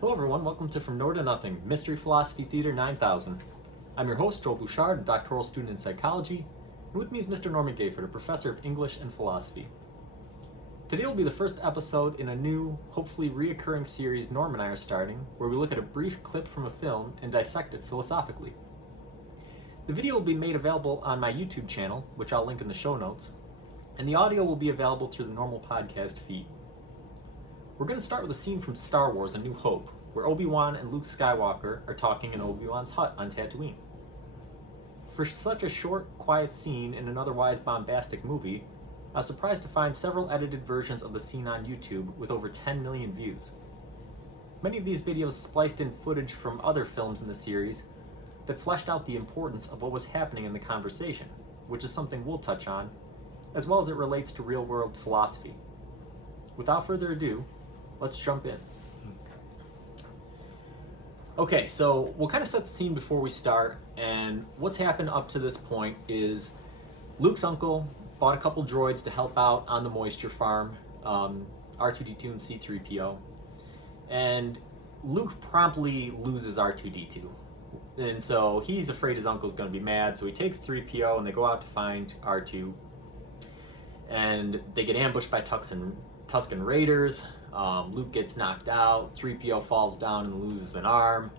Hello everyone, welcome to From Nowhere to Nothing, Mystery Philosophy Theater 9000. I'm your host, Joel Bouchard, a doctoral student in psychology, and with me is Mr. Norman Gayford, a professor of English and philosophy. Today will be the first episode in a new, hopefully reoccurring series Norm and I are starting, where we look at a brief clip from a film and dissect it philosophically. The video will be made available on my YouTube channel, which I'll link in the show notes, and the audio will be available through the normal podcast feed. We're going to start with a scene from Star Wars: A New Hope, where Obi-Wan and Luke Skywalker are talking in Obi-Wan's hut on Tatooine. For such a short, quiet scene in an otherwise bombastic movie, I was surprised to find several edited versions of the scene on YouTube with over 10 million views. Many of these videos spliced in footage from other films in the series that fleshed out the importance of what was happening in the conversation, which is something we'll touch on, as well as it relates to real-world philosophy. Without further ado, let's jump in. Okay, so we'll kind of set the scene before we start, and what's happened up to this point is Luke's uncle bought a couple droids to help out on the moisture farm, R2-D2 and C-3PO, and Luke promptly loses R2-D2. And so he's afraid his uncle's going to be mad, so he takes 3PO and they go out to find R2, and they get ambushed by Tusken Raiders. Luke gets knocked out, 3PO falls down and loses an arm.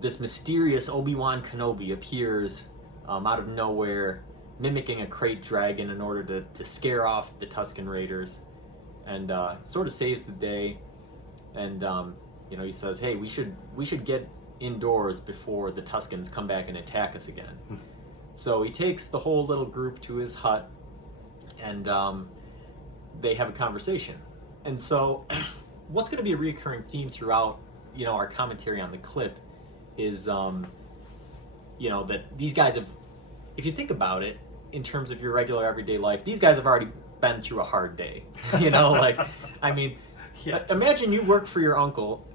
This mysterious Obi-Wan Kenobi appears out of nowhere, mimicking a crate dragon in order to scare off the Tusken Raiders, and sort of saves the day. And he says, hey, we should get indoors before the Tuskens come back and attack us again. So he takes the whole little group to his hut, and they have a conversation. And so what's going to be a recurring theme throughout, our commentary on the clip is, that these guys have, if you think about it in terms of your regular everyday life, these guys have already been through a hard day. Yes. Imagine you work for your uncle.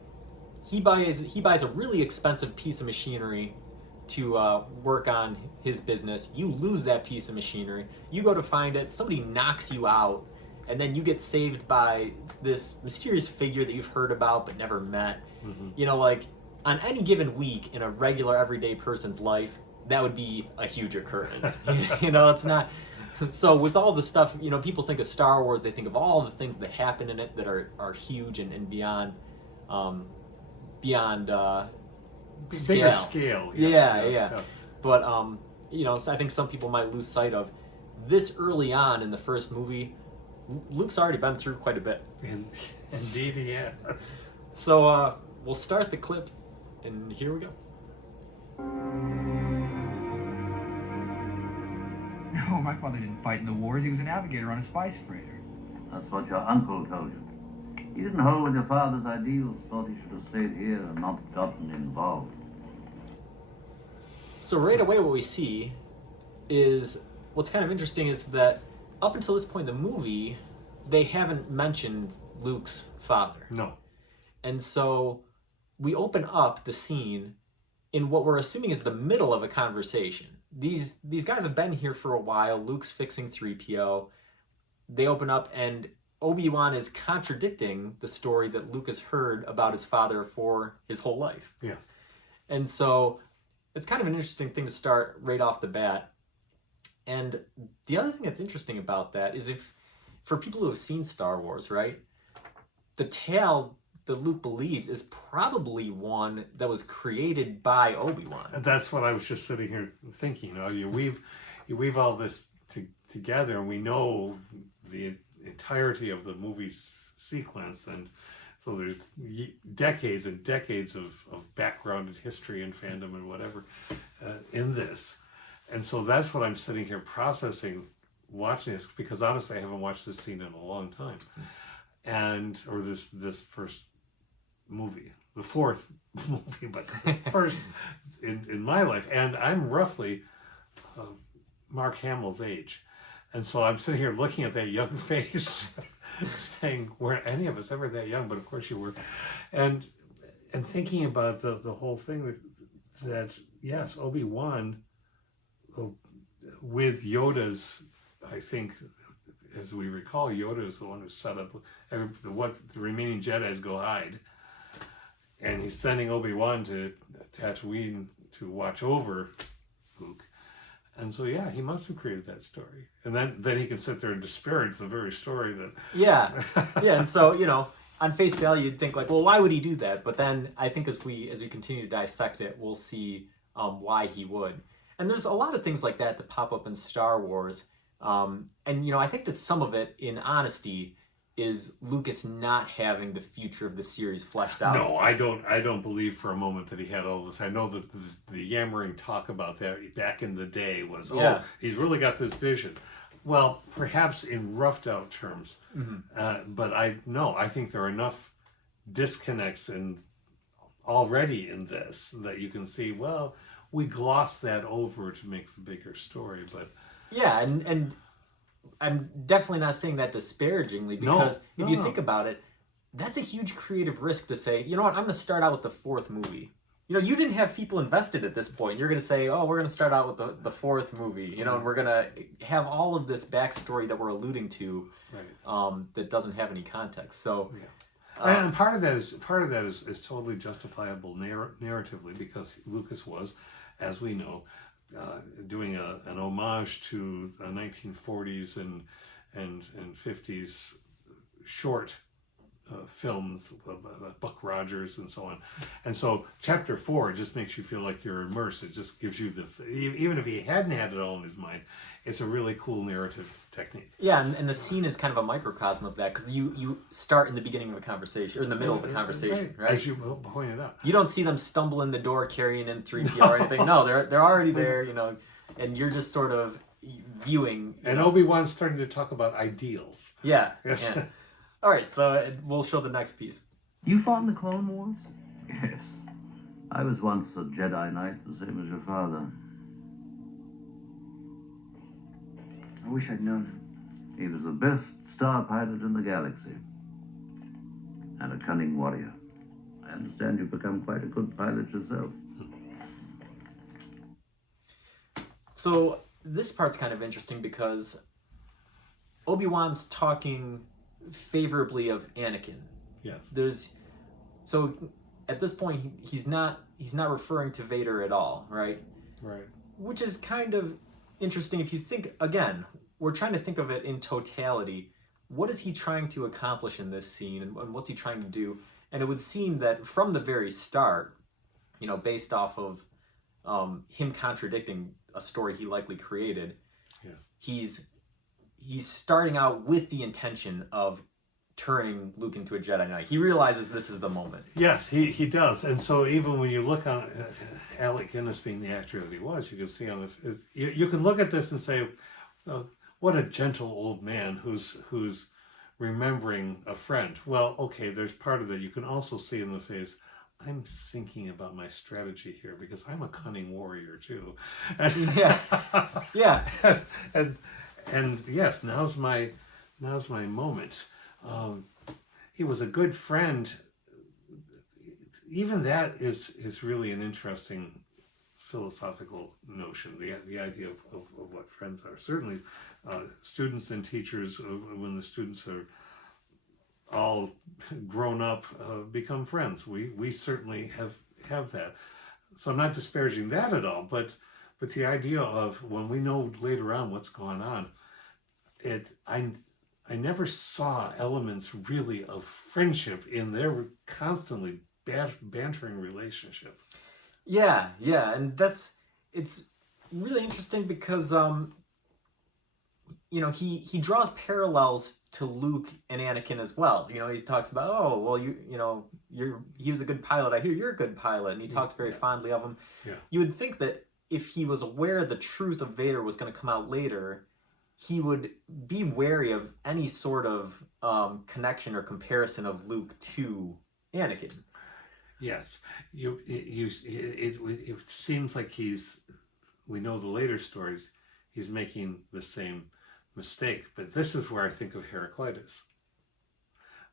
He buys a really expensive piece of machinery to work on his business. You lose that piece of machinery. You go to find it. Somebody knocks you out. And then you get saved by this mysterious figure that you've heard about but never met. Mm-hmm. On any given week in a regular everyday person's life, that would be a huge occurrence. It's not. So with all the stuff, people think of Star Wars, they think of all the things that happen in it that are huge and beyond scale. Bigger scale. Yeah. But so I think some people might lose sight of this early on in the first movie. Luke's already been through quite a bit. Indeed he has. So we'll start the clip, and here we go. No, my father didn't fight in the wars. He was a navigator on a spice freighter. That's what your uncle told you. He didn't hold with your father's ideals, thought he should have stayed here and not gotten involved. So right away what we see is, what's kind of interesting is that up until this point in the movie, they haven't mentioned Luke's father. No. And so we open up the scene in what we're assuming is the middle of a conversation. These guys have been here for a while. Luke's fixing 3PO. They open up and Obi-Wan is contradicting the story that Luke has heard about his father for his whole life. Yes. And so it's kind of an interesting thing to start right off the bat. And the other thing that's interesting about that is, if for people who have seen Star Wars, right, the tale that Luke believes is probably one that was created by Obi-Wan. That's what I was just sitting here thinking. You weave all this together, and we know the entirety of the movie's sequence, and so there's decades and decades of background and history and fandom and whatever in this. And so that's what I'm sitting here processing, watching this, because honestly, I haven't watched this scene in a long time, or this first movie, the fourth movie, but first in my life, and I'm roughly Mark Hamill's age, and so I'm sitting here looking at that young face, saying, "Were any of us ever that young?" But of course you were, and thinking about the whole thing that yes, Obi-Wan, with Yoda's, I think, as we recall, Yoda is the one who set up what the remaining Jedis go hide. and he's sending Obi-Wan to Tatooine to watch over Luke. And so, yeah, he must have created that story. And then he can sit there and disparage the very story that... Yeah. Yeah, and so, on face value, you'd think like, well, why would he do that? But then I think as we continue to dissect it, we'll see why he would. And there's a lot of things like that pop up in Star Wars. And, I think that some of it, in honesty, is Lucas not having the future of the series fleshed out. No, I don't believe for a moment that he had all this. I know that the yammering talk about that back in the day was, he's really got this vision. Well, perhaps in roughed out terms, but I think there are enough disconnects already in this that you can see, well, we gloss that over to make the bigger story, but... Yeah, and I'm definitely not saying that disparagingly, because if you think about it, that's a huge creative risk to say, you know what, I'm going to start out with the fourth movie. You didn't have people invested at this point. You're going to say, oh, we're going to start out with the fourth movie, and we're going to have all of this backstory that we're alluding to, that doesn't have any context. So, and part of that is totally justifiable narratively, because Lucas was, as we know, doing an homage to the 1940s and 50s short films, Buck Rogers and so on. And so chapter 4 just makes you feel like you're immersed. It just gives you even if he hadn't had it all in his mind, it's a really cool narrative technique. Yeah, and the scene is kind of a microcosm of that, because you start in the beginning of a conversation, or in the middle of a conversation, right? As you pointed out. You don't see them stumble in the door carrying in 3PO or anything. No, they're already there, and you're just sort of viewing. And Obi-Wan's starting to talk about ideals. Yeah. All right, so we'll show the next piece. You fought in the Clone Wars? Yes. I was once a Jedi Knight, the same as your father. I wish I'd known him. He was the best star pilot in the galaxy. And a cunning warrior. I understand you've become quite a good pilot yourself. So this part's kind of interesting, because Obi-Wan's talking favorably of Anakin. Yes. So at this point he's not referring to Vader at all, right? Right. Which is kind of interesting if you think, again, we're trying to think of it in totality. What is he trying to accomplish in this scene, and what's he trying to do? And it would seem that from the very start, based off of him contradicting a story he likely created, he's starting out with the intention of turning Luke into a Jedi Knight. He realizes this is the moment. Yes, he does. And so even when you look on Alec Guinness being the actor that he was, you can see on you can look at this and say, what a gentle old man who's remembering a friend. Well, okay, there's part of that. You can also see in the face, I'm thinking about my strategy here, because I'm a cunning warrior too. Yeah. And yes, now's my moment. He was a good friend. Even that is really an interesting philosophical notion. The idea of what friends are. Certainly, students and teachers, when the students are all grown up, become friends. We certainly have that. So I'm not disparaging that at all, but the idea of when we know later on what's going on, I never saw elements really of friendship in their constantly bantering relationship. Yeah, and it's really interesting because he draws parallels to Luke and Anakin as well. He talks about, oh, well, he was a good pilot. I hear you're a good pilot, and he talks very fondly of him. Yeah. You would think that if he was aware the truth of Vader was going to come out later, he would be wary of any sort of connection or comparison of Luke to Anakin. Yes, it seems like we know the later stories, he's making the same mistake. But this is where I think of Heraclitus.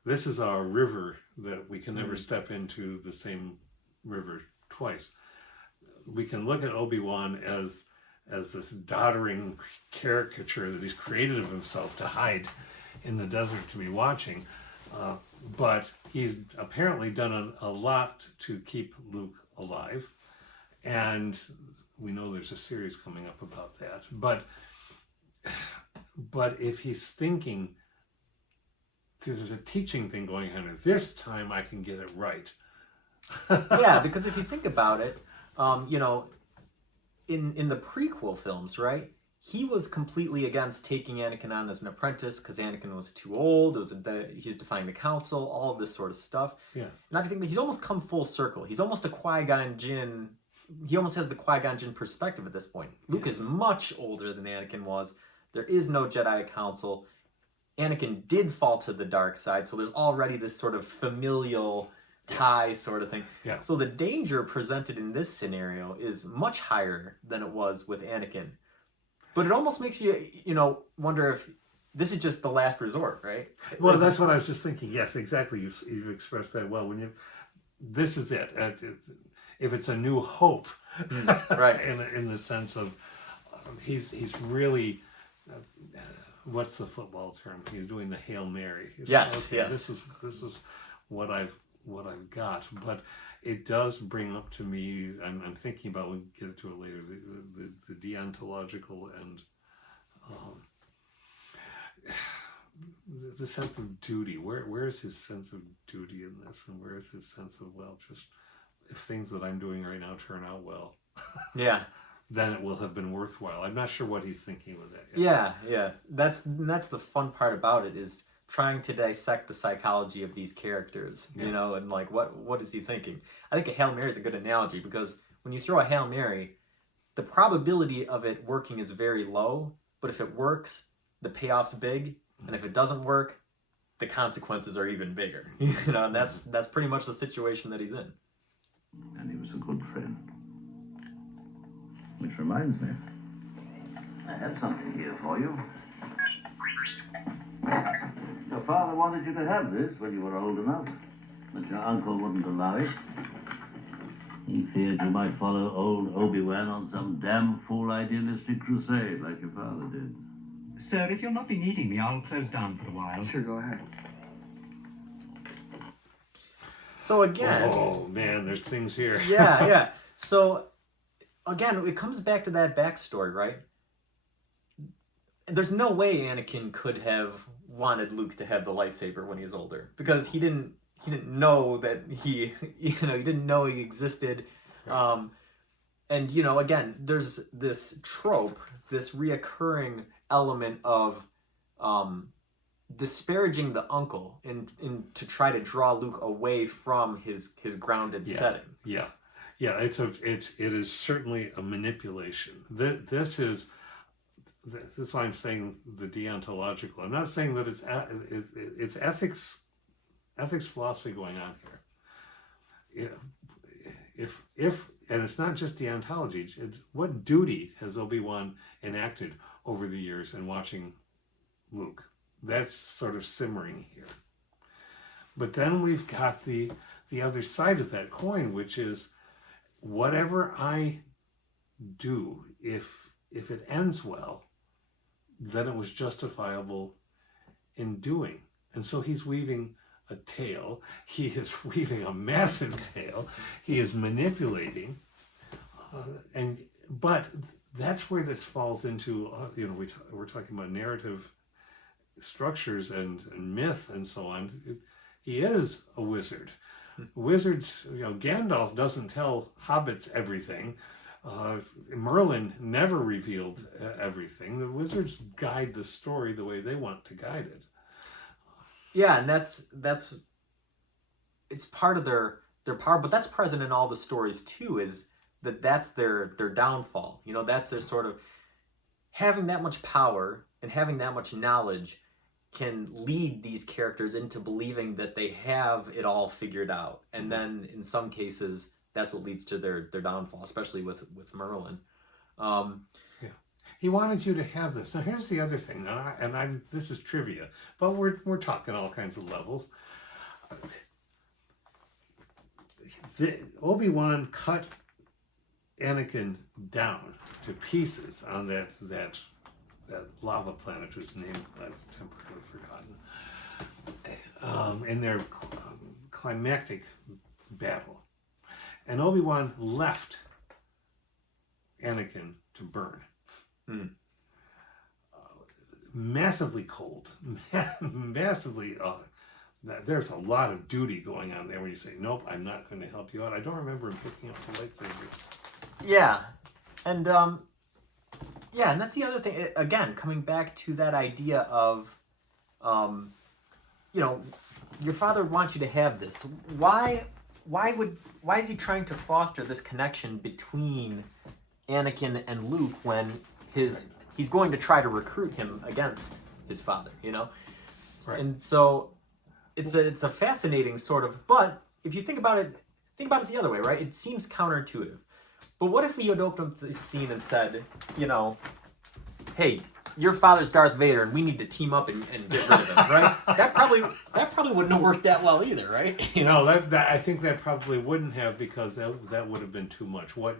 This is our river that we can never step into the same river twice. We can look at Obi-Wan as this doddering caricature that he's created of himself to hide in the desert to be watching. But he's apparently done a lot to keep Luke alive, and we know there's a series coming up about that. But if he's thinking there's a teaching thing going on, this time I can get it right. Yeah, because if you think about it, you know, in the prequel films, right? He was completely against taking Anakin on as an apprentice because Anakin was too old. He was defying the council, all of this sort of stuff. Yes. And I think he's almost come full circle. He's almost a Qui-Gon Jinn. He almost has the Qui-Gon Jinn perspective at this point. Luke is much older than Anakin was. There is no Jedi Council. Anakin did fall to the dark side, so there's already this sort of familial tie sort of thing. Yeah. So the danger presented in this scenario is much higher than it was with Anakin. But it almost makes you, you know, wonder if this is just the last resort, right? Well, that's what I was just thinking. Yes, exactly. You've expressed that well. This is it. If it's a new hope, right? in the sense of he's really what's the football term? He's doing the Hail Mary. Yes, okay, yes. This is what I've got, but it does bring up to me. I'm thinking about. We'll get to it later. The deontological and the sense of duty. Where is his sense of duty in this, and where is his sense of, well, just if things that I'm doing right now turn out well, Yeah. then it will have been worthwhile. I'm not sure what he's thinking with that yet. Yeah. That's the fun part about it, is trying to dissect the psychology of these characters, you know, and like what is he thinking? I think a Hail Mary is a good analogy, because when you throw a Hail Mary, the probability of it working is very low, but if it works, the payoff's big, and if it doesn't work, the consequences are even bigger. You know, and that's pretty much the situation that he's in. And he was a good friend. Which reminds me, I have something here for you. Your father wanted you to have this when you were old enough, but your uncle wouldn't allow it. He feared you might follow old Obi-Wan on some damn fool idealistic crusade like your father did. Sir, if you'll not be needing me, I'll close down for a while. Sure, go ahead. So again, Oh man, there's things here. yeah. So again, it comes back to that backstory, right? There's no way Anakin could have wanted Luke to have the lightsaber when he was older, because he didn't know that he didn't know he existed. And you know, again, there's this trope, this reoccurring element of disparaging the uncle in to try to draw Luke away from his grounded setting. Yeah. It is certainly a manipulation. This is why I'm saying the deontological. I'm not saying that it's ethics philosophy going on here. If and it's not just deontology. It's what duty has Obi-Wan enacted over the years in watching Luke. That's sort of simmering here. But then we've got the other side of that coin, which is whatever I do, if it ends well, then it was justifiable in doing. And so he's weaving a tale. He is weaving a massive tale. He is manipulating. But that's where this falls into, we're talking about narrative structures and myth and so on. He is a wizard. Wizards, Gandalf doesn't tell hobbits everything. Merlin never revealed everything. The wizards guide the story the way they want to guide it. Yeah, and that's it's part of their power, but that's present in all the stories too, is that's their downfall. That's their sort of having that much power and having that much knowledge can lead these characters into believing that they have it all figured out. And then in some cases, that's what leads to their downfall, especially with Merlin. He wanted you to have this. Now here's the other thing, this is trivia, but we're talking all kinds of levels. Obi-Wan cut Anakin down to pieces on that lava planet whose name I've temporarily forgotten. in their climactic battle. And Obi-Wan left Anakin to burn. Massively cold. Massively... there's a lot of duty going on there when you say, nope, I'm not going to help you out. I don't remember him picking up the lightsaber. Yeah. And, yeah, and that's the other thing. Again, coming back to that idea of, you know, your father wants you to have this. Why is he trying to foster this connection between Anakin and Luke when he's going to try to recruit him against his father, you know? Right. And so it's a fascinating sort of, but if you think about it the other way, right? It seems counterintuitive. But what if we had opened up the scene and said, you know, hey, your father's Darth Vader and we need to team up and get rid of him, right? That probably wouldn't have worked that well either, right? You know? No, that I think that probably wouldn't have, because that would have been too much. What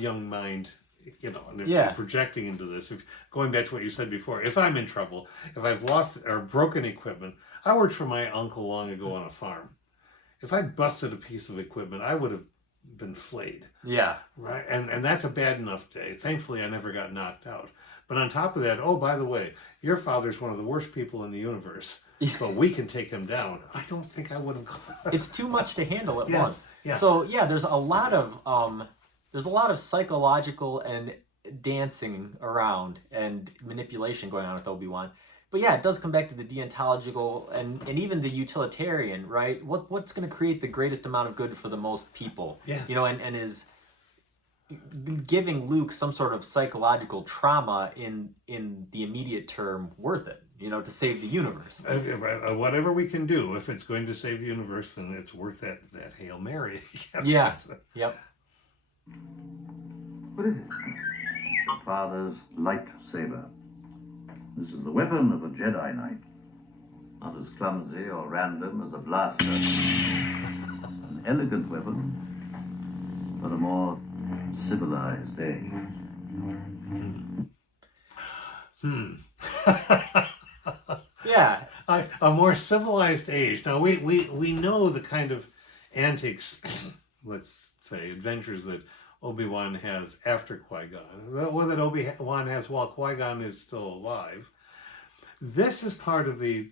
young mind, you know, and if you're projecting into this, if going back to what you said before, if I'm in trouble, if I've lost or broken equipment, I worked for my uncle long ago on a farm. If I busted a piece of equipment, I would have been flayed. Yeah. Right? And that's a bad enough day. Thankfully, I never got knocked out. But on top of that, oh, by the way, your father's one of the worst people in the universe, but we can take him down. I don't think I would have. It's too much to handle at Yes, once. yeah. So yeah, there's a lot of psychological and dancing around and manipulation going on with Obi-Wan. But yeah, it does come back to the deontological and even the utilitarian, right? What's going to create the greatest amount of good for the most people? Yes. You know, and is giving Luke some sort of psychological trauma in the immediate term worth it? You know, to save the universe. Whatever we can do, if it's going to save the universe, then it's worth that Hail Mary. Yeah. Yep. What is it? Father's lightsaber. This is the weapon of a Jedi Knight. Not as clumsy or random as a blaster. An elegant weapon for a more civilized age. Yeah. A more civilized age. Now, we know the kind of antics, let's say, adventures that Obi-Wan has after Qui-Gon. Well, that Obi-Wan has while Qui-Gon is still alive. This is part of to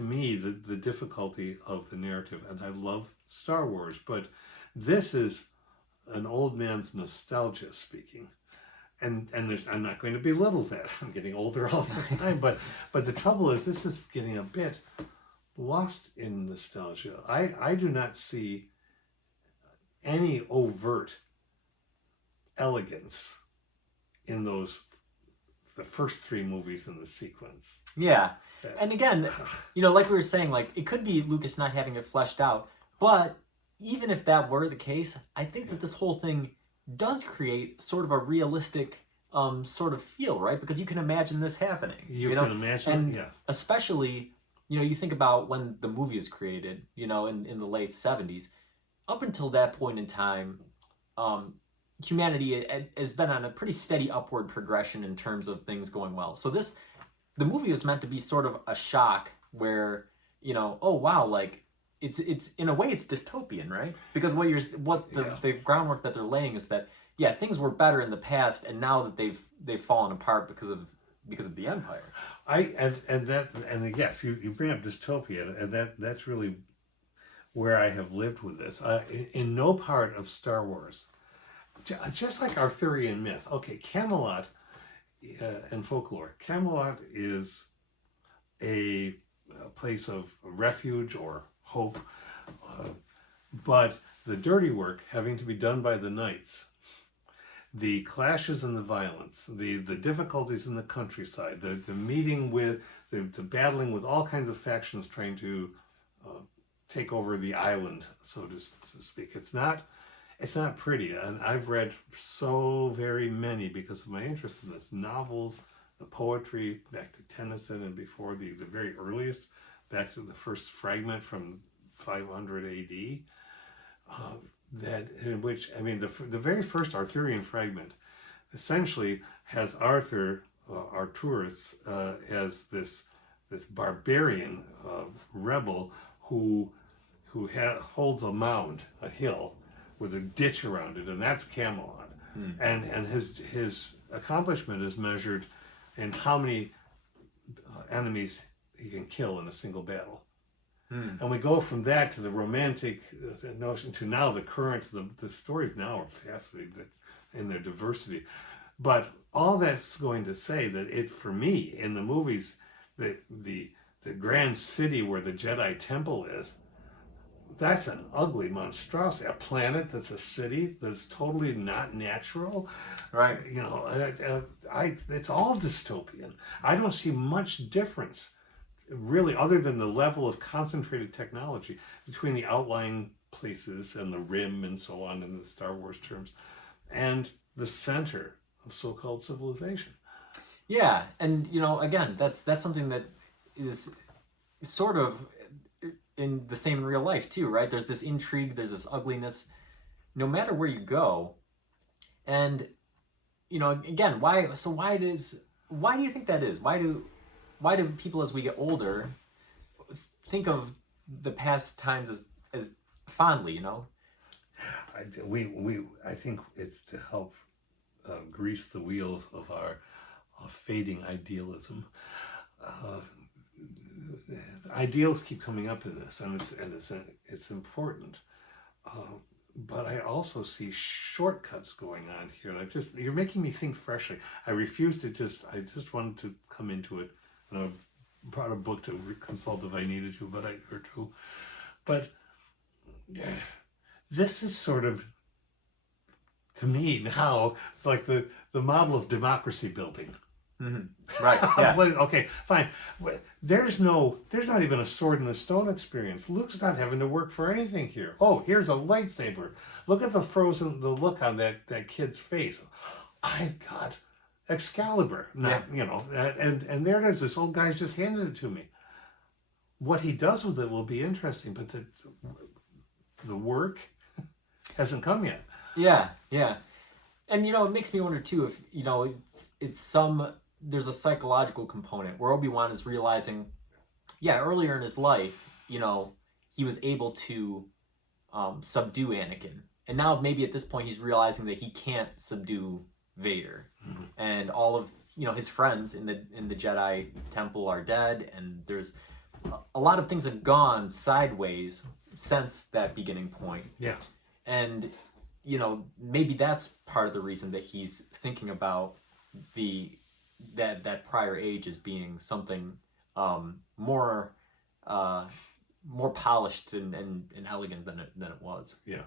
me, the difficulty of the narrative. And I love Star Wars, but this is an old man's nostalgia speaking. And I'm not going to belittle that. I'm getting older all the time. But the trouble is, this is getting a bit lost in nostalgia. I do not see any overt elegance in the first three movies in the sequence. Yeah. And again, you know, like we were saying, like, it could be Lucas not having it fleshed out, but even if that were the case, I think that this whole thing does create sort of a realistic sort of feel, right? Because you can imagine this happening. You know? can imagine, and yeah. Especially, you know, you think about when the movie was created, you know, in the late 70s. Up until that point in time, humanity has been on a pretty steady upward progression in terms of things going well. So the movie was meant to be sort of a shock where, you know, oh wow, like it's in a way it's dystopian, right? Because the groundwork that they're laying is that yeah, things were better in the past, and now that they've fallen apart because of the Empire. And yes, you bring up dystopia, and that's really where I have lived with this. In no part of Star Wars, just like Arthurian myth. Okay, Camelot and folklore. Camelot is a place of refuge or hope, but the dirty work having to be done by the knights, the clashes and the violence, the difficulties in the countryside, the meeting with, the battling with all kinds of factions trying to take over the island, so to speak. It's not pretty, and I've read so very many because of my interest in this. Novels, the poetry, back to Tennyson, and before the very earliest, back to the first fragment from 500 AD. The very first Arthurian fragment essentially has Arthur, Arturus, as this this barbarian rebel who holds a mound, a hill, with a ditch around it, and that's Camelot. And his accomplishment is measured in how many enemies he can kill in a single battle. And we go from that to the romantic notion to now the current, the stories now are fascinating in their diversity. But all that's going to say that it, for me, in the movies, the grand city where the Jedi temple is, that's an ugly monstrosity. A planet that's a city that's totally not natural. Right. You know, it's all dystopian. I don't see much difference, really, other than the level of concentrated technology between the outlying places and the rim and so on in the Star Wars terms, and the center of so-called civilization. Yeah, and you know, again, that's something that is sort of in the same in real life too, right? There's this intrigue, there's this ugliness, no matter where you go. And you know, again, why do you think that is? Why do people as we get older think of the past times as fondly, you know? I think it's to help grease the wheels of our fading idealism. Ideals keep coming up in this, and it's important. But I also see shortcuts going on here. You're making me think freshly. I just wanted to come into it, and I brought a book to consult if I needed to, But yeah, this is sort of, to me now, like the model of democracy building. Mm-hmm. Right. Yeah. Okay, fine. There's not even a sword and a stone experience. Luke's not having to work for anything here. Oh, here's a lightsaber. Look at the look on that kid's face. I've got Excalibur. You know, and there it is. This old guy's just handed it to me. What he does with it will be interesting, but the work hasn't come yet. Yeah, yeah. And you know, it makes me wonder too if, you know, there's a psychological component where Obi-Wan is realizing, earlier in his life, you know, he was able to subdue Anakin. And now maybe at this point he's realizing that he can't subdue Vader. Mm-hmm. And all of, you know, his friends in the Jedi temple are dead, and there's a lot of things have gone sideways since that beginning point. Yeah. And you know, maybe that's part of the reason that he's thinking about that prior age as being something more polished and elegant than it was. Yeah.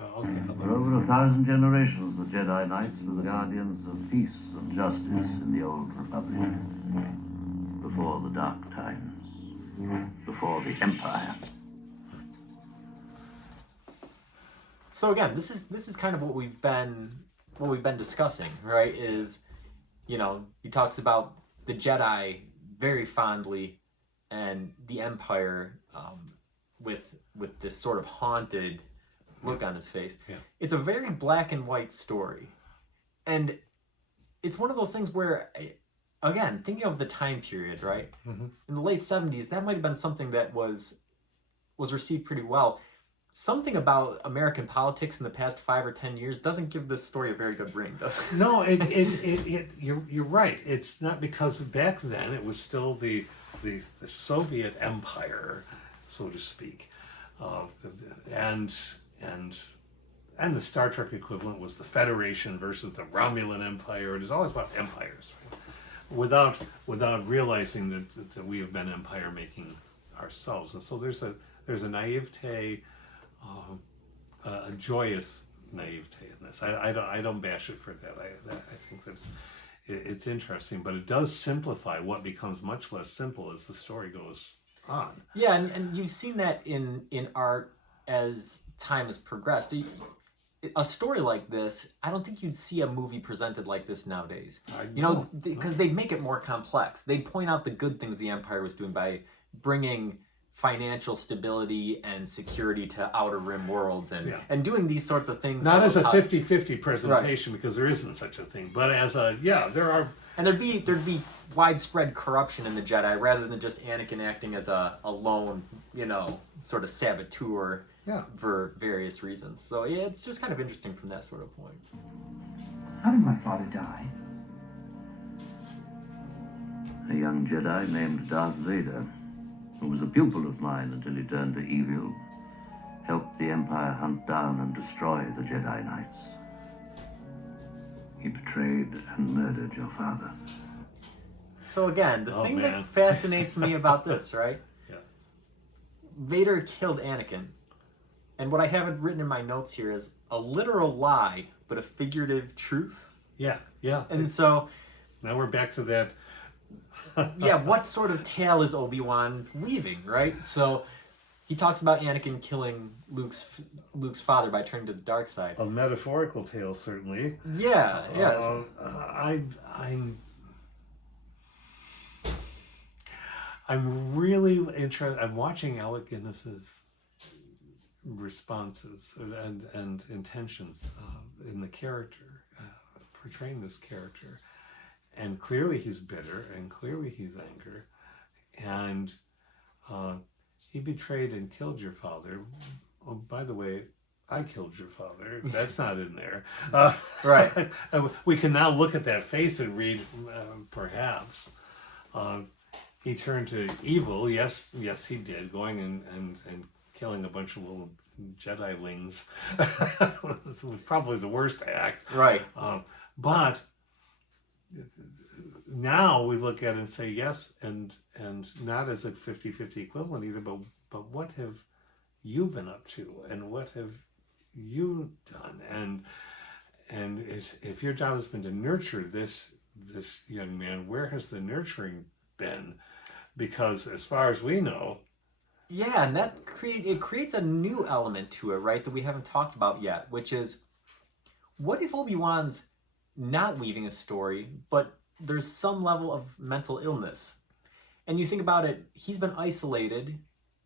Okay. For over 1,000 generations, the Jedi Knights were the guardians of peace and justice in the Old Republic. Before the Dark Times. Before the Empire. So again, this is kind of what we've been discussing, right? Is, you know, he talks about the Jedi very fondly, and the Empire with this sort of haunted look on his face. Yeah. It's a very black and white story, and it's one of those things where, again, thinking of the time period, right? Mm-hmm. In the late 70s, that might have been something that was received pretty well. Something about American politics in the past 5 or 10 years doesn't give this story a very good ring, does it? No, you're right. It's not, because back then it was still the Soviet Empire, so to speak, and the Star Trek equivalent was the Federation versus the Romulan Empire. It is always about empires, right? Without realizing that we have been empire making ourselves, and so there's a naivete. A joyous naivete in this. I don't bash it for that. I think that it's interesting, but it does simplify what becomes much less simple as the story goes on. Yeah, and you've seen that in art as time has progressed. A story like this, I don't think you'd see a movie presented like this nowadays. Because they'd make it more complex. They'd point out the good things the Empire was doing by bringing financial stability and security to Outer Rim worlds and Yeah. and doing these sorts of things. Not that as a will 50-50 presentation, because there isn't such a thing, but as a, there are... And there'd be widespread corruption in the Jedi rather than just Anakin acting as a lone, sort of saboteur Yeah. for various reasons. So yeah, it's just kind of interesting from that sort of point. How did my father die? A young Jedi named Darth Vader, who was a pupil of mine until he turned to evil, helped the Empire hunt down and destroy the Jedi Knights. He betrayed and murdered your father. So again, the Oh, thing man. that fascinates me about this, right? Yeah. Vader killed Anakin. And what I haven't written in my notes here is a literal lie, but a figurative truth. Yeah, yeah. And so, Now we're back to that. yeah, what sort of tale is Obi-Wan weaving, right? So he talks about Anakin killing Luke's father by turning to the dark side. A metaphorical tale, certainly. Yeah, yeah. I'm really interested. I'm watching Alec Guinness's responses and intentions in the character, portraying this character, and clearly he's bitter, and clearly he's angry, and he betrayed and killed your father. Oh, by the way, I killed your father. That's not in there. Right. We can now look at that face and read, perhaps. He turned to evil. Yes, he did. Going and killing a bunch of little Jedi-lings was probably the worst act. Right. But now we look at it and say yes, and not as a 50-50 equivalent either, but what have you been up to, and what have you done, and if your job has been to nurture this young man, where has the nurturing been? Because as far as we know, Yeah, and that creates a new element to it, right, that we haven't talked about yet, which is, what if Obi-Wan's not weaving a story, but there's some level of mental illness? And you think about it, he's been isolated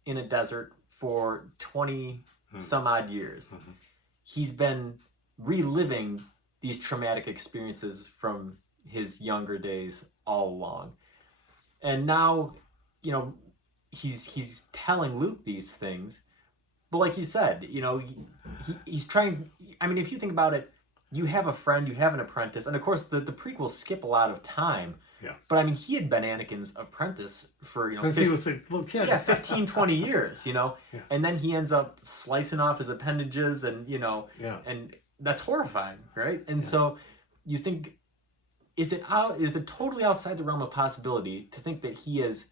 in a desert for 20 some odd years. Mm-hmm. He's been reliving these traumatic experiences from his younger days all along. And now, he's telling Luke these things. But like you said, he's trying... I mean, if you think about it, you have a friend, you have an apprentice, and of course the prequels skip a lot of time. Yeah. But I mean, he had been Anakin's apprentice for, since he was a little kid. 15, 20 years, Yeah. And then he ends up slicing off his appendages and, Yeah. and that's horrifying, right? And so you think, is it totally outside the realm of possibility to think that he has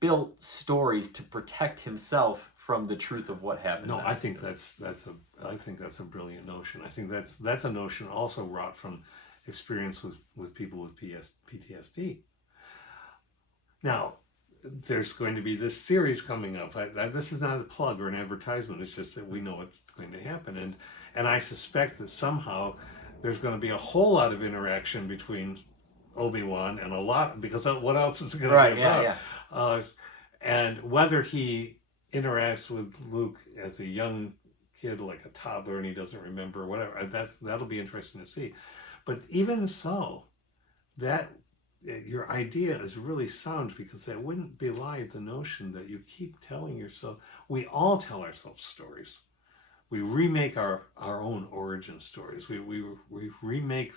built stories to protect himself from the truth of what happened? No, I think that's a brilliant notion. I think that's a notion also wrought from experience with people with PTSD. Now, there's going to be this series coming up. This is not a plug or an advertisement. It's just that we know it's going to happen, and I suspect that somehow there's going to be a whole lot of interaction between Obi-Wan and a lot, because what else is it going to be about? Yeah. And whether he interacts with Luke as a young kid, like a toddler, and he doesn't remember, whatever, that'll be interesting to see. But even so, that your idea is really sound, because that wouldn't belie the notion that you keep telling yourself. We all tell ourselves stories. We remake our own origin stories. We remake,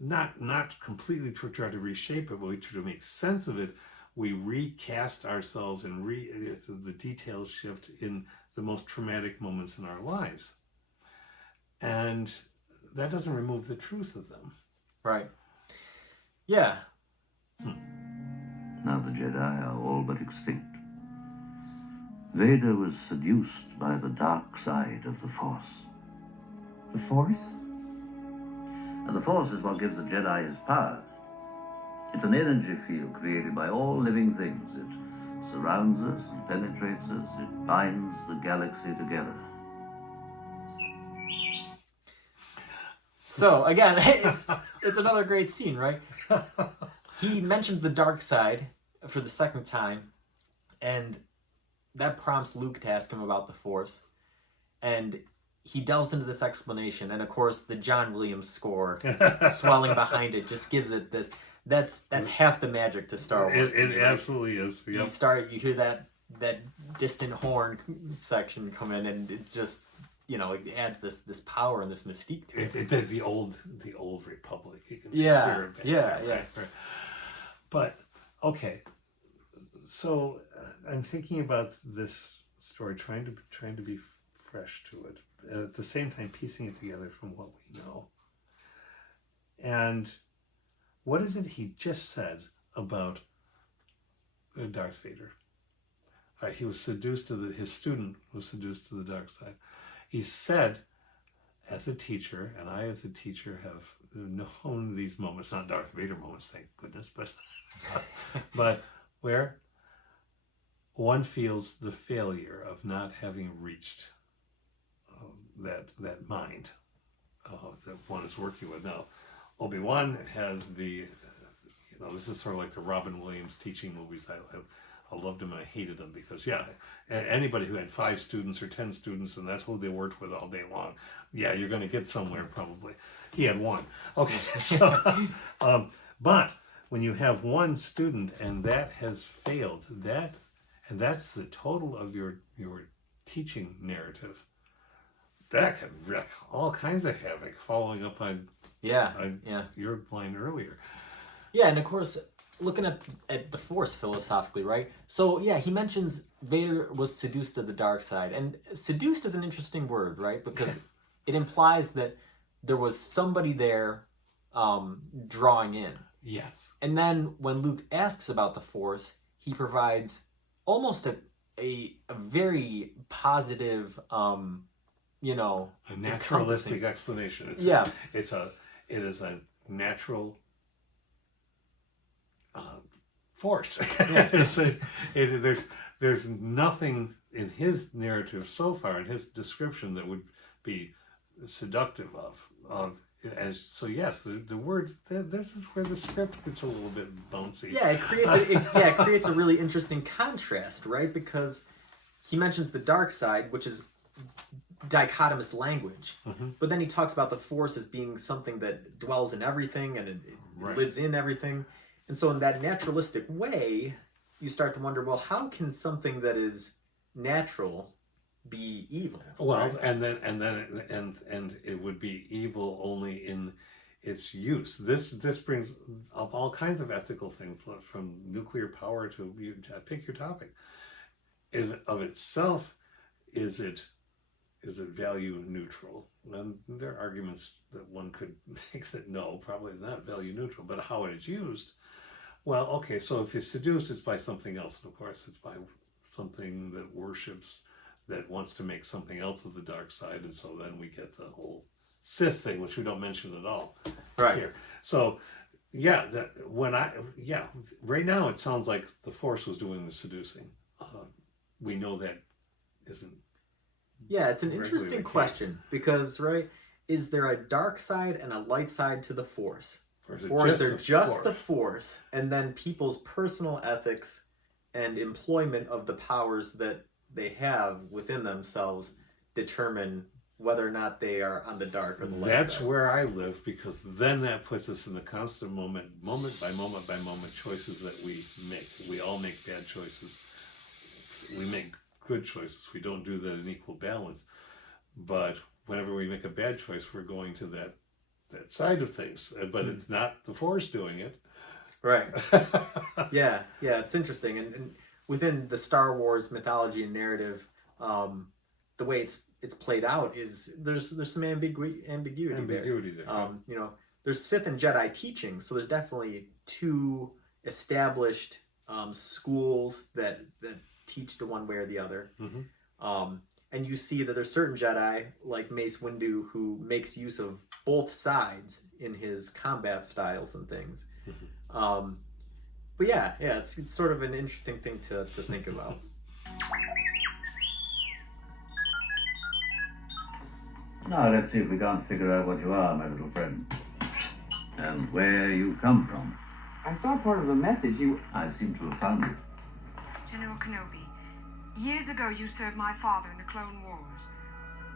not completely to try to reshape it, but we try to make sense of it. We recast ourselves, and the details shift in the most traumatic moments in our lives. And that doesn't remove the truth of them. Right. Yeah. Now the Jedi are all but extinct. Vader was seduced by the dark side of the Force. The Force? And the Force is what gives the Jedi his power. It's an energy field created by all living things. It surrounds us and penetrates us. It binds the galaxy together. So again, it's another great scene, right? He mentions the dark side for the second time, And that prompts Luke to ask him about the Force. And he delves into this explanation. And of course, the John Williams score swelling behind it just gives it this. That's half the magic to Star Wars. It absolutely is. Yep. You hear that distant horn section come in, and it's just, it adds this power and this mystique to it. It the old Republic. You can Yeah, hear it back yeah, there, yeah. right. But okay, so I'm thinking about this story, trying to be fresh to it, at the same time piecing it together from what we know. And what is it he just said about Darth Vader? He was seduced his student was seduced to the dark side. He said, as a teacher, and I as a teacher have known these moments, not Darth Vader moments, thank goodness, but where one feels the failure of not having reached that mind that one is working with. Now, Obi-Wan has this is sort of like the Robin Williams teaching movies. I loved him and I hated him because, anybody who had 5 students or 10 students and that's who they worked with all day long, you're going to get somewhere probably. He had 1. Okay, so, but when you have 1 student and that has failed, and that's the total of your teaching narrative, that can wreak all kinds of havoc, following up on your line earlier. Yeah, and of course, looking at the Force philosophically, right? So he mentions Vader was seduced to the dark side, and seduced is an interesting word, right? Because it implies that there was somebody there drawing in. Yes. And then when Luke asks about the Force, he provides almost a very positive, a naturalistic explanation. It is a natural force. There's nothing in his narrative so far, in his description, that would be seductive of. And so yes, the word, this is where the script gets a little bit bouncy. Yeah, it creates a really interesting contrast, right? Because he mentions the dark side, which is dichotomous language, but then he talks about the Force as being something that dwells in everything and it lives in everything. And so in that naturalistic way, you start to wonder, well, how can something that is natural be evil? Well, right? and it would be evil only in its use. This brings up all kinds of ethical things, from nuclear power to pick your topic. Of itself, is it value neutral? And there are arguments that one could make that no, probably not value neutral, but how it is used. Well, okay, so if it's seduced, it's by something else, and of course it's by something that worships, that wants to make something else of the dark side, and so then we get the whole Sith thing, which we don't mention at all here. So, right now it sounds like the Force was doing the seducing. We know that isn't. Yeah, it's an interesting question because, right, is there a dark side and a light side to the Force? Or is there just the Force, and then people's personal ethics and employment of the powers that they have within themselves determine whether or not they are on the dark or the light That's side? where I live, because then that puts us in the constant moment by moment choices that we make. We all make bad choices. We make good choices. We don't do that in equal balance. But whenever we make a bad choice, we're going to that side of things. But it's not the Force doing it. Right. Yeah, it's interesting. And within the Star Wars mythology and narrative, the way it's played out is there's some ambiguity there. There's Sith and Jedi teaching, so there's definitely 2 established schools that teach to one way or the other. And you see that there's certain Jedi, like Mace Windu, who makes use of both sides in his combat styles and things. But it's sort of an interesting thing to think about. Now let's see if we can't figure out what you are, my little friend. And where you come from. I saw part of the message. I seem to have found it. General Kenobi, years ago you served my father in the Clone Wars.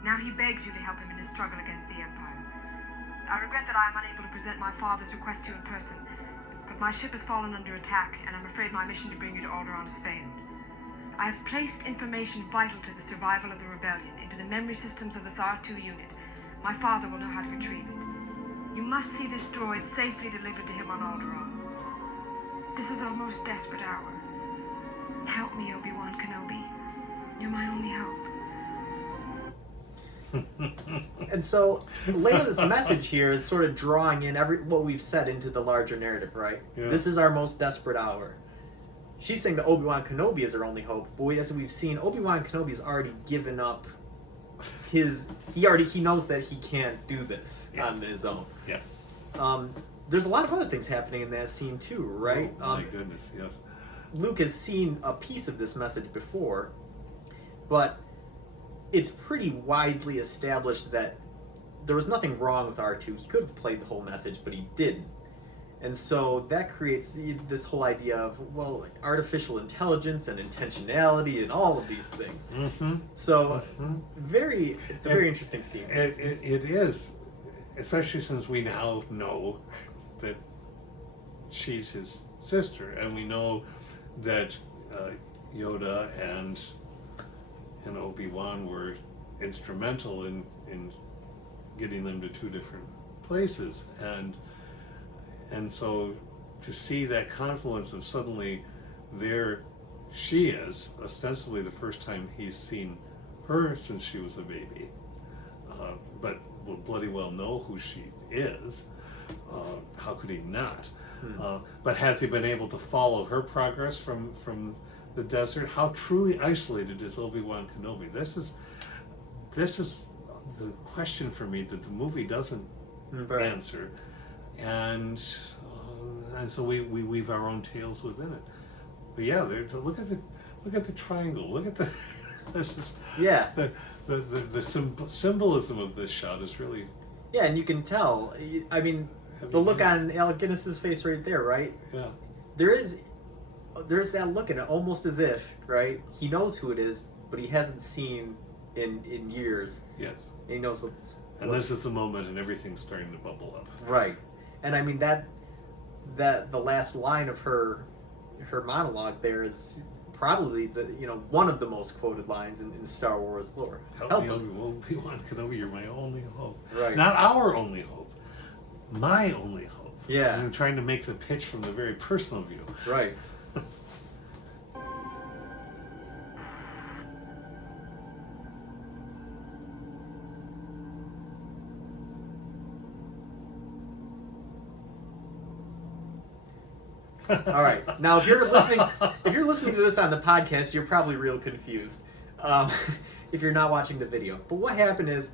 Now he begs you to help him in his struggle against the Empire. I regret that I am unable to present my father's request to you in person, but my ship has fallen under attack, and I'm afraid my mission to bring you to Alderaan has failed. I have placed information vital to the survival of the rebellion into the memory systems of this R2 unit. My father will know how to retrieve it. You must see this droid safely delivered to him on Alderaan. This is our most desperate hour. Help me, Obi-Wan Kenobi. You're my only hope. And so Leia's message here is sort of drawing in what we've said into the larger narrative, right? Yeah. This is our most desperate hour. She's saying that Obi-Wan Kenobi is her only hope, but as we've seen, Obi-Wan Kenobi's already given up he knows that he can't do this on his own. Yeah. There's a lot of other things happening in that scene too, right? Oh, my goodness, yes. Luke has seen a piece of this message before, but it's pretty widely established that there was nothing wrong with R2. He could have played the whole message, but he didn't. And so that creates this whole idea of, well, artificial intelligence and intentionality and all of these things. Mm-hmm. So it's a very interesting scene. It is, especially since we now know that she's his sister, and we know that Yoda and Obi-Wan were instrumental in getting them to two different places, and so to see that confluence of suddenly there she is, ostensibly the first time he's seen her since she was a baby, but will bloody well know who she is. How could he not? But has he been able to follow her progress from the desert? How truly isolated is Obi-Wan Kenobi? This is the question for me that the movie doesn't answer, and so we weave our own tales within it. But yeah, look at the triangle. Look at the this is the symbolism of this shot is really and you can tell. I mean, the look on Alec Guinness's face right there, right? Yeah. There's that look in it, almost as if, right, he knows who it is, but he hasn't seen in years. Yes. And he knows this is the moment, and everything's starting to bubble up. Right. And I mean that the last line of her monologue there is probably one of the most quoted lines in Star Wars lore. Help me, Obi-Wan Kenobi, you're my only hope. Right. Not our only hope. My only hope. Yeah. I'm trying to make the pitch from the very personal view. Right. All right. Now, if you're listening to this on the podcast, you're probably real confused. If you're not watching the video, but what happened is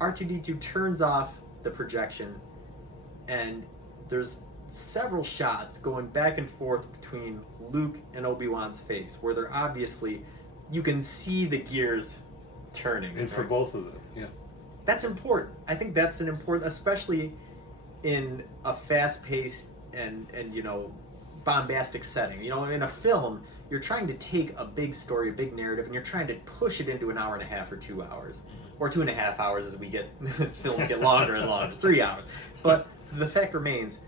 R2-D2 turns off the projection, and there's several shots going back and forth between Luke and Obi-Wan's face, where they're obviously, you can see the gears turning. And for both of them, yeah. That's important. I think that's an important, especially in a fast-paced and bombastic setting. In a film, you're trying to take a big story, a big narrative, and you're trying to push it into an hour and a half or 2 hours, or 2.5 hours as films get longer and longer, 3 hours. But the fact remains,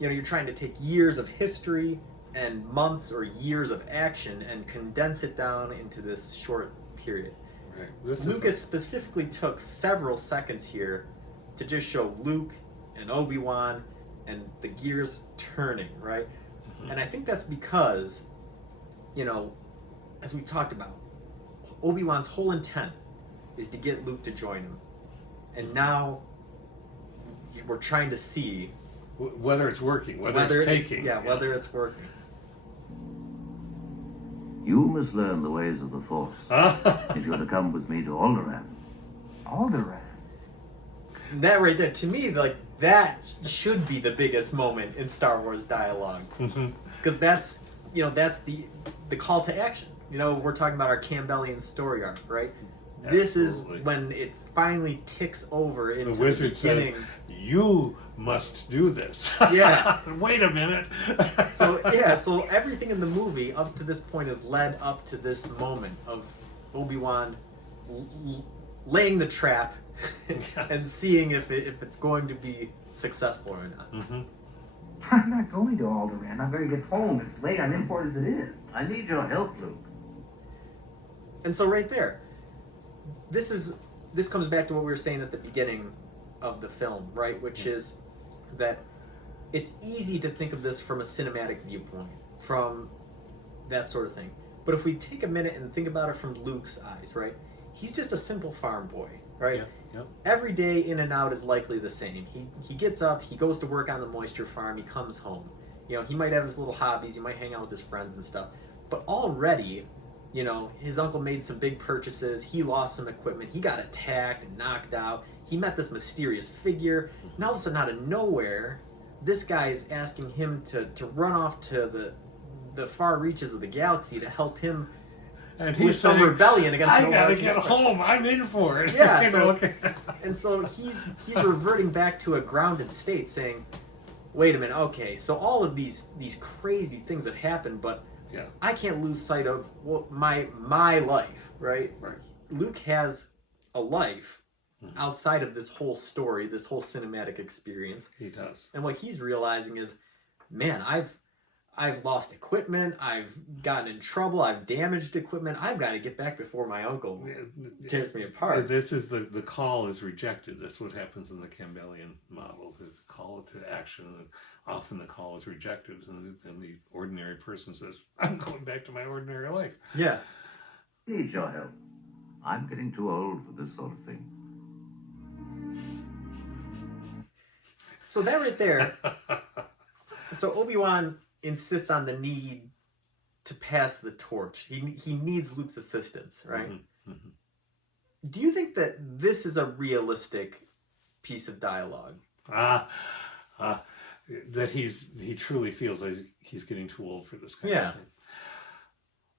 you're trying to take years of history and months or years of action and condense it down into this short period. Right. Lucas specifically took several seconds here to just show Luke and Obi-Wan and the gears turning, right? And I think that's because, as we talked about, Obi-Wan's whole intent is to get Luke to join him. And now we're trying to see whether it's working, whether it's taking. Whether it's working. You must learn the ways of the Force if you're to come with me to Alderaan. Alderaan. And that right there, to me, that should be the biggest moment in Star Wars dialogue, because that's the call to action. We're talking about our Campbellian story arc, right? Absolutely. This is when it finally ticks over into the wizard beginning. says, you must do this. Yeah. Wait a minute. So everything in the movie up to this point has led up to this moment of Obi-Wan laying the trap and seeing if it's going to be successful or not. Mm-hmm. I'm not going to Alderaan. I've got to get home. It's late. I'm in port as it is. I need your help, Luke. And so right there, this comes back to what we were saying at the beginning of the film, right? Which is that it's easy to think of this from a cinematic viewpoint, from that sort of thing. But if we take a minute and think about it from Luke's eyes, right? He's just a simple farm boy, right? Yep. Yep. Every day in and out is likely the same. He gets up, he goes to work on the moisture farm, he comes home. You know, he might have his little hobbies, he might hang out with his friends and stuff. But already, you know, his uncle made some big purchases, he lost some equipment, he got attacked and knocked out, he met this mysterious figure, and all of a sudden out of nowhere, this guy is asking him to run off to the far reaches of the galaxy to help him And with he's some saying, rebellion against I no gotta one. get home. I'm in for it. Yeah, You so- know? And so he's reverting back to a grounded state, saying, "Wait a minute, okay, so all of these crazy things have happened, but Yeah. I can't lose sight of my life, right? Right. Luke has a life outside of this whole story, this whole cinematic experience, He does. and what he's realizing is, man, I've lost equipment, I've gotten in trouble, I've damaged equipment, I've got to get back before my uncle tears me apart." This is the call is rejected. That's what happens in the Campbellian model. The call to action, and often the call is rejected, and the ordinary person says, "I'm going back to my ordinary life." Yeah. Need your help. I'm getting too old for this sort of thing. So that right there. So Obi-Wan insists on the need to pass the torch. He needs Luke's assistance, right? Mhm, mhm. Do you think that this is a realistic piece of dialogue? That he truly feels like he's getting too old for this kind Yeah. of thing.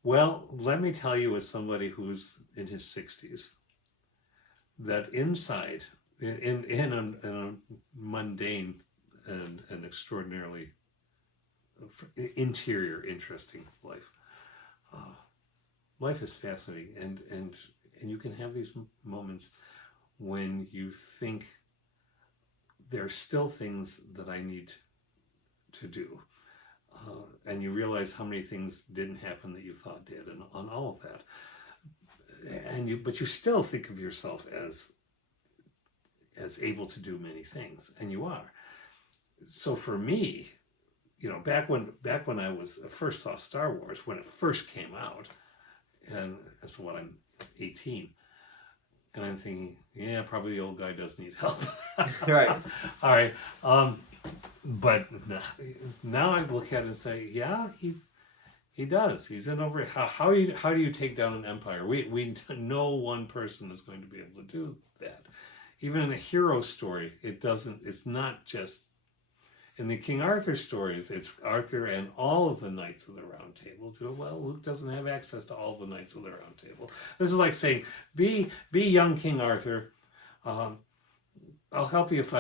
Well, let me tell you, as somebody who's in his 60s, that inside, in a mundane and an extraordinarily interior, interesting life, life is fascinating, and you can have these moments when you think there are still things that I need to do. And you realize how many things didn't happen that you thought did, and on all of that. But you still think of yourself as able to do many things, and you are. So for me, you know, back when I first saw Star Wars, when it first came out, and so what, I'm 18, and I'm thinking, yeah, probably the old guy does need help. Right. All right. But now I look at it and say, yeah, he does. He's in over. How do you take down an empire? We no one person is going to be able to do that. Even in a hero story, it's not just in the King Arthur stories. It's Arthur and all of the Knights of the Round Table. Well, Luke doesn't have access to all the Knights of the Round Table. This is like saying, be young King Arthur. I'll help you if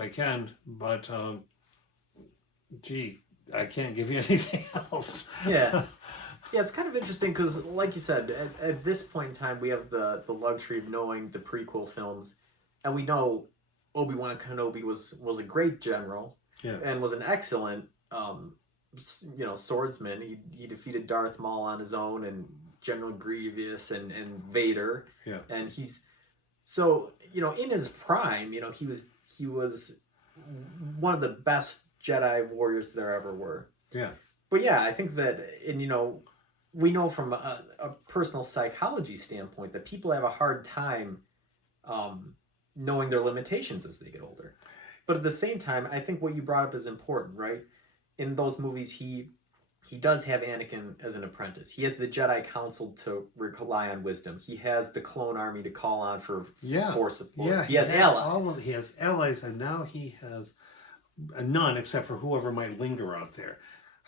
I can, but gee, I can't give you anything else. Yeah. Yeah, it's kind of interesting because, like you said, at this point in time, we have the luxury of knowing the prequel films, and we know Obi-Wan Kenobi was a great general, Yeah. and was an excellent, swordsman. He defeated Darth Maul on his own, and General Grievous and Vader. Yeah. And he's so, in his prime, he was one of the best Jedi warriors there ever were. Yeah. But yeah, I think that, and we know from a personal psychology standpoint that people have a hard time knowing their limitations as they get older. But at the same time, I think what you brought up is important, right? In those movies, he does have Anakin as an apprentice. He has the Jedi Council to rely on wisdom. He has the clone army to call on for support. Yeah, he has allies. He has allies, and now he has none except for whoever might linger out there.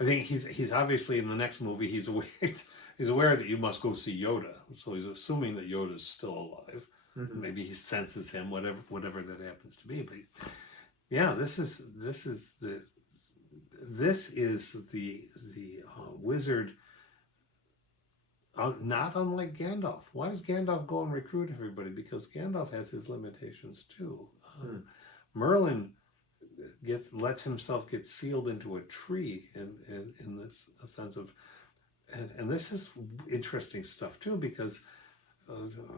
I think he's obviously in the next movie. He's aware that you must go see Yoda, so he's assuming that Yoda's still alive. Maybe he senses him, whatever that happens to be. But yeah, this is the wizard. Not unlike Gandalf. Why does Gandalf go and recruit everybody? Because Gandalf has his limitations too. Merlin lets himself get sealed into a tree in this a sense of, and this is interesting stuff too, because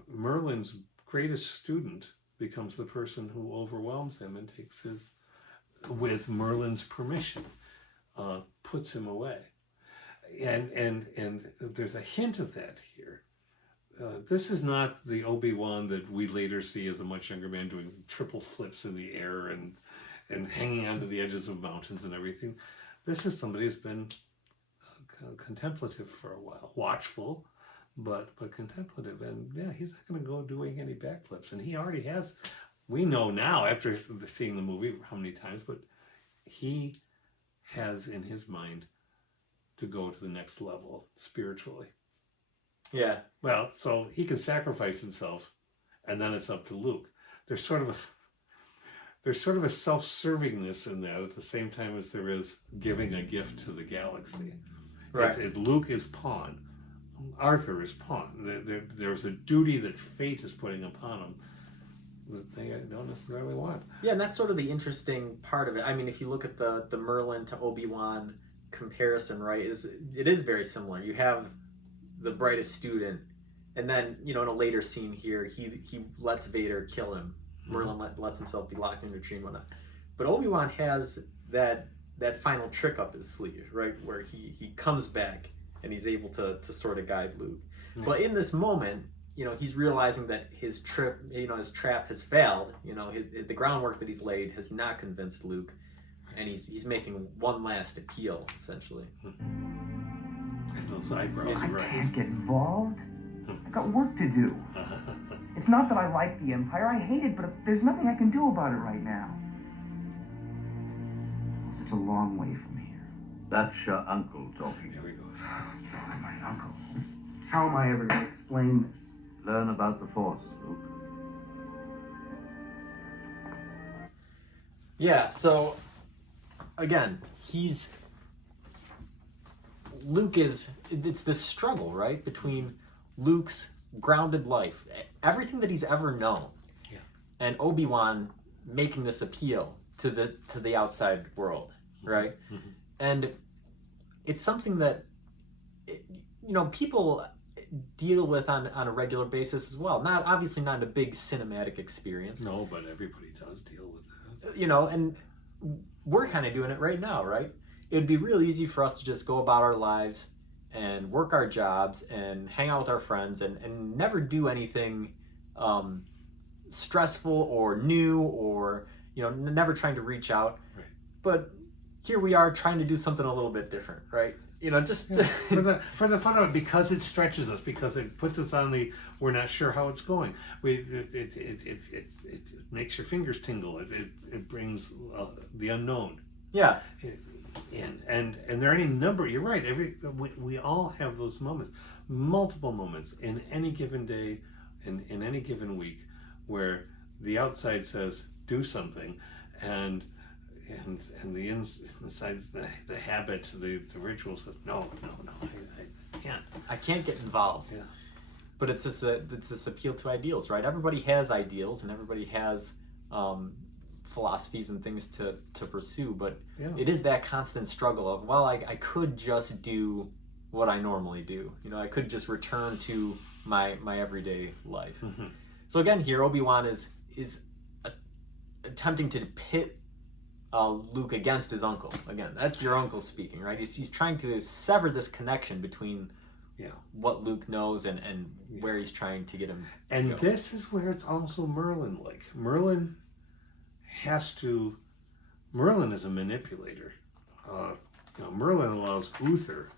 Merlin's greatest student becomes the person who overwhelms him and takes his, with Merlin's permission, puts him away. And there's a hint of that here. This is not the Obi-Wan that we later see as a much younger man doing triple flips in the air and hanging onto the edges of mountains and everything. This is somebody who's been contemplative for a while, watchful, but contemplative. And yeah, he's not going to go doing any backflips. And he already has. We know now, after seeing the movie how many times, but he has in his mind to go to the next level spiritually. Yeah. Well, so he can sacrifice himself, and then it's up to Luke. There's sort of a self-servingness in that at the same time as there is giving a gift to the galaxy. Right. Luke is pawn. Arthur is pawn. There's a duty that fate is putting upon him that they don't necessarily want. Yeah, and that's sort of the interesting part of it. I mean, if you look at the Merlin to Obi-Wan comparison, right, it is very similar. You have the brightest student, and then, you know, in a later scene here, he lets Vader kill him. Merlin lets himself be locked into a tree and whatnot. But Obi-Wan has that final trick up his sleeve, right, where he comes back and he's able to sort of guide Luke. Yeah. But in this moment, you know, he's realizing that his trap has failed. You know, the groundwork that he's laid has not convinced Luke, and he's making one last appeal, essentially. And those eyebrows I are can't get involved. I've got work to do. It's not that I like the Empire. I hate it, but there's nothing I can do about it right now. It's such a long way from here. That's your uncle talking. There we go. Poor my uncle. How am I ever going to explain this? Learn about the Force, Luke. Yeah, so again, it's this struggle, right, between Luke's grounded life, everything that he's ever known, and Obi-Wan making this appeal to the outside world, right? And it's something that, you know, people deal with on a regular basis as well. Obviously not a big cinematic experience. No, but everybody does deal with that. You know, and we're kind of doing it right now, right? It would be real easy for us to just go about our lives and work our jobs and hang out with our friends and never do anything stressful or new, or, you know, never trying to reach out. Right. But here we are trying to do something a little bit different, right? You know, just for the fun of it, because it stretches us, because it puts us on the, we're not sure how it's going. It makes your fingers tingle. It brings the unknown. Yeah. And there are any number. You're right. We all have those moments, multiple moments in any given day, in any given week, where the outside says do something, and the inside, the habit, the ritual says no, I can't. I can't get involved. Yeah. But it's this appeal to ideals, right? Everybody has ideals, and everybody has philosophies and things to pursue, but it is that constant struggle of, well, I could just do what I normally do. You know, I could just return to my everyday life. So again, here Obi-Wan is attempting to pit Luke against his uncle. Again, that's your uncle speaking, right? He's trying to sever this connection between what Luke knows and where he's trying to get him to and go. This is where it's also Merlin-like. Merlin is a manipulator. You know, Merlin allows Uther,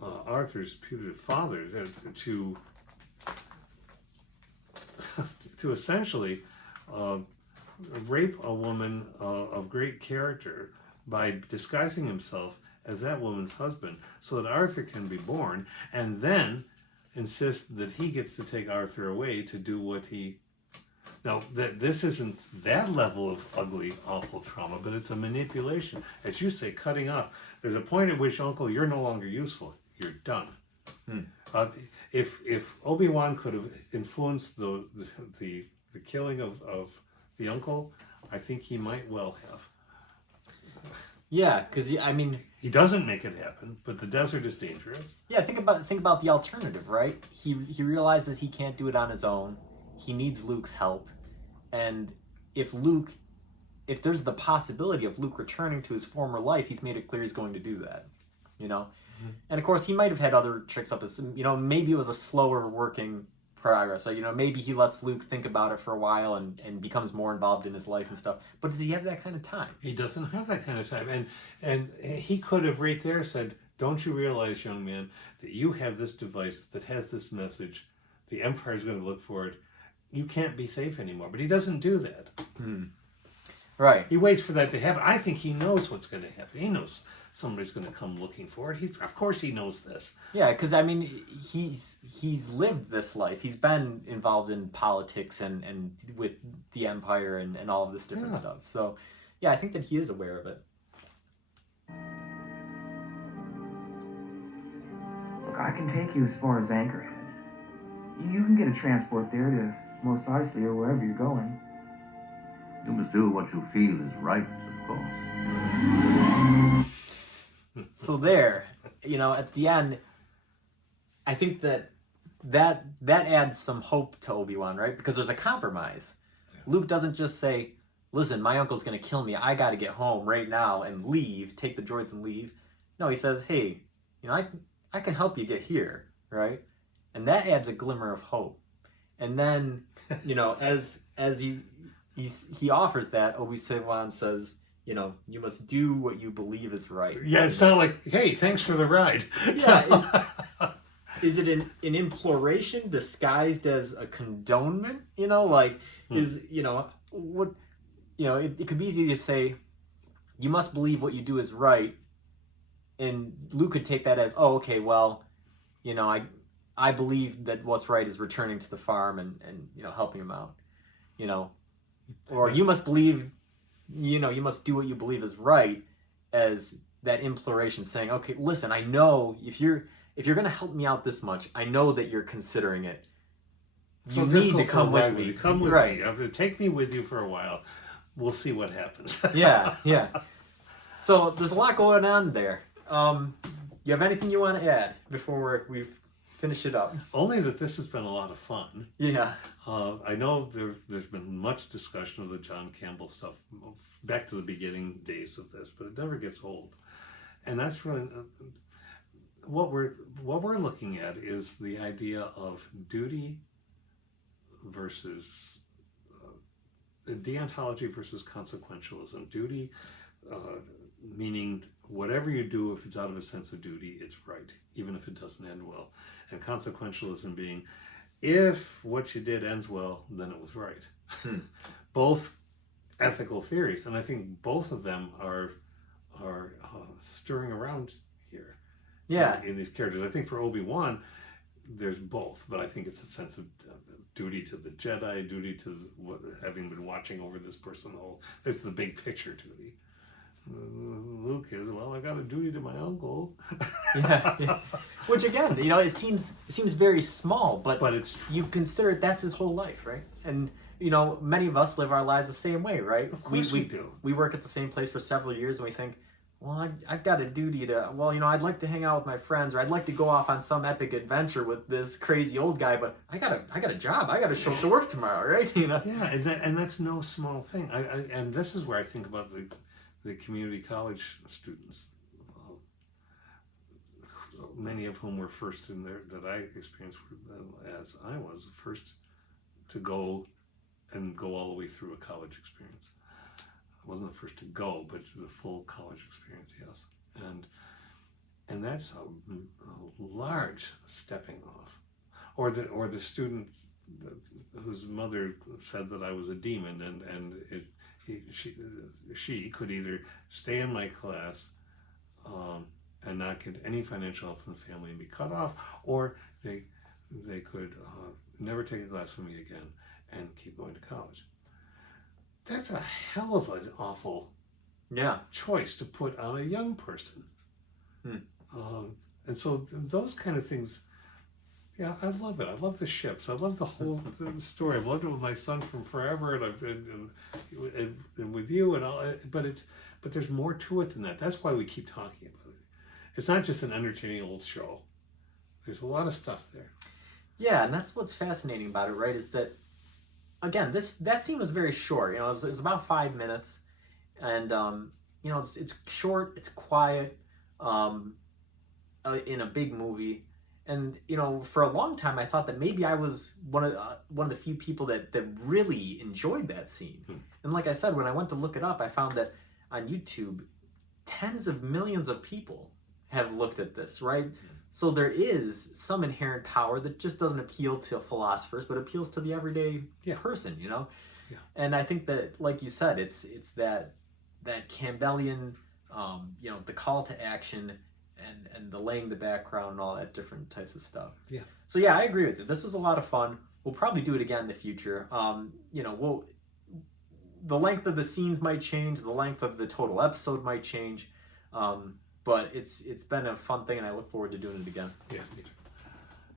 Arthur's putative father, to essentially rape a woman of great character by disguising himself as that woman's husband so that Arthur can be born, and then insist that he gets to take Arthur away to do what he Now, this isn't that level of ugly, awful trauma, but it's a manipulation. As you say, cutting off. There's a point at which, Uncle, you're no longer useful. You're done. If Obi-Wan could have influenced the killing of the uncle, I think he might well have. Yeah, because I mean, he doesn't make it happen, but the desert is dangerous. Yeah, think about the alternative, right? He realizes he can't do it on his own. He needs Luke's help, and if there's the possibility of Luke returning to his former life, he's made it clear he's going to do that. You know, and of course he might have had other tricks up his. You know, maybe it was a slower working progress. So, you know, maybe he lets Luke think about it for a while and becomes more involved in his life and stuff. But does he have that kind of time? He doesn't have that kind of time. And he could have right there said, don't you realize, young man, that you have this device that has this message. The Empire's going to look for it. You can't be safe anymore. But he doesn't do that. Right. He waits for that to happen. I think he knows what's going to happen. He knows somebody's going to come looking for it. Of course he knows this. Yeah, because I mean, he's lived this life. He's been involved in politics and with the Empire and all of this different stuff. So, yeah, I think that he is aware of it. Look, I can take you as far as Anchorhead. You can get a transport there to Mos Eisley or wherever you're going. You must do what you feel is right, of course. So there, you know, at the end, I think that adds some hope to Obi-Wan, right? Because there's a compromise. Yeah. Luke doesn't just say, listen, my uncle's going to kill me. I got to get home right now and leave, take the droids and leave. No, he says, hey, you know, I can help you get here, right? And that adds a glimmer of hope. And then, you know, as he offers that, Obi-Wan says, you know, you must do what you believe is right. Yeah, it's not like, hey, thanks for the ride. Yeah. Is it an imploration disguised as a condonement? You know, like, you know, what, you know, it could be easy to say, you must believe what you do is right. And Luke could take that as, oh, okay, well, you know, I believe that what's right is returning to the farm and you know, helping him out, you know. Or you must believe, you know, you must do what you believe is right, as that imploration saying, okay, listen, I know if you're going to help me out this much, I know that you're considering it. You need to come with me. Come with me. Take me with you for a while. We'll see what happens. Yeah. So there's a lot going on there. You have anything you want to add before we've finished it up? Only that this has been a lot of fun. Yeah. I know there's been much discussion of the John Campbell stuff back to the beginning days of this, but it never gets old. And that's really what we're looking at is the idea of duty versus deontology versus consequentialism. Duty meaning whatever you do, if it's out of a sense of duty, it's right, even if it doesn't end well. And consequentialism being, if what you did ends well, then it was right. Both ethical theories, and I think both of them are stirring around here. Yeah. In these characters, I think for Obi-Wan, there's both, but I think it's a sense of duty to the Jedi, duty to having been watching over this person. It's the big picture duty. Luke is, well, I got a duty to my uncle. Yeah. Which again, you know, it seems very small, but it's you consider that's his whole life, right? And you know, many of us live our lives the same way, right? Of course we do. We work at the same place for several years, and we think, well, I've got a duty to, well, you know, I'd like to hang out with my friends, or I'd like to go off on some epic adventure with this crazy old guy, but I got a job. I got to show up to work tomorrow, right? You know. Yeah, and that's no small thing. And this is where I think about the community college students, many of whom were first in there that I experienced as I was the first to go all the way through a college experience. I wasn't the first to go, but the full college experience, yes. And that's a large stepping off. Or the student whose mother said that I was a demon, and she could either stay in my class and not get any financial help from the family and be cut off, or they could never take a class from me again and keep going to college. That's a hell of an awful choice to put on a young person. And so those kind of things, yeah, I love it. I love the ships. I love the whole story. I've loved it with my son from forever, and with you and all. But there's more to it than that. That's why we keep talking about it. It's not just an entertaining old show. There's a lot of stuff there. Yeah, and that's what's fascinating about it, right? Is that, again, that scene was very short. You know, it was about 5 minutes, and you know, it's short, it's quiet, in a big movie. And you know, for a long time, I thought that maybe I was one of the few people that really enjoyed that scene. And like I said, when I went to look it up, I found that on YouTube, tens of millions of people have looked at this, right? So there is some inherent power that just doesn't appeal to philosophers, but appeals to the everyday person, you know? Yeah. And I think that, like you said, it's that Campbellian, you know, the call to action and the laying the background and all that different types of stuff. Yeah. So yeah, I agree with you. This was a lot of fun. We'll probably do it again in the future. You know, the length of the scenes might change, the length of the total episode might change. But it's been a fun thing, and I look forward to doing it again. Yeah, me too.